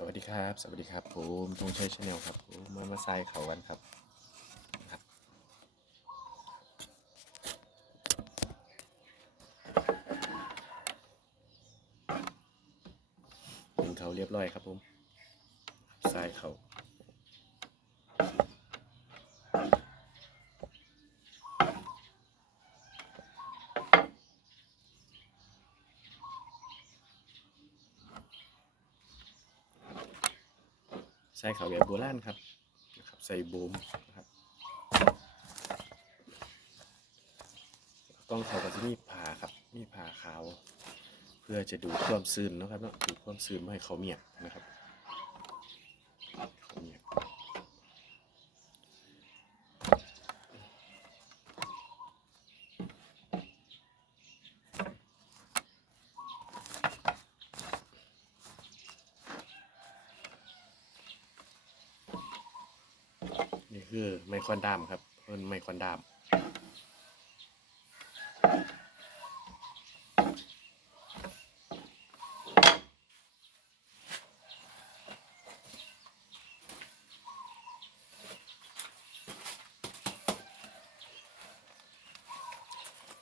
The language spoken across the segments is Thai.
สวัสดีครับ สวัสดีครับผมธงชัยชาแนลครับผมมามาทรายเขากันครับครับเป็นเขาเรียบร้อยครับผมทรายเขา ทรายเขาแบบโบราณครับนะครับใส่โบมนะครับกล้องเขาก็จะมีผ่าครับมีผ่าขาว เพื่อจะดูดความซึมนะครับเนาะดูดความซึมไม่ให้เขาเมียกนะครับเขาเมียก นี่คือไมคอนดามครับเพิ่นไมคอนดาม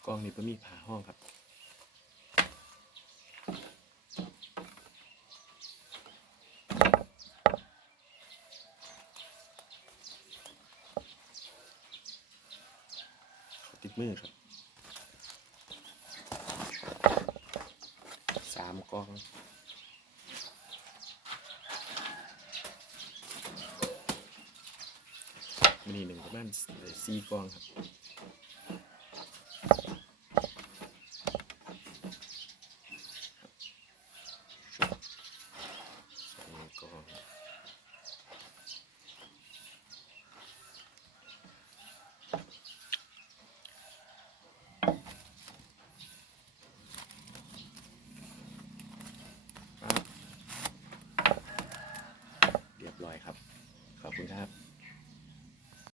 กล้องนี้ก็มีผ่าห้องครับ ติดมือครับสามกองมีหนึ่งประมาณสี่กองครับ สองกอง ครับเรียบร้อยครับ ขอบคุณครับ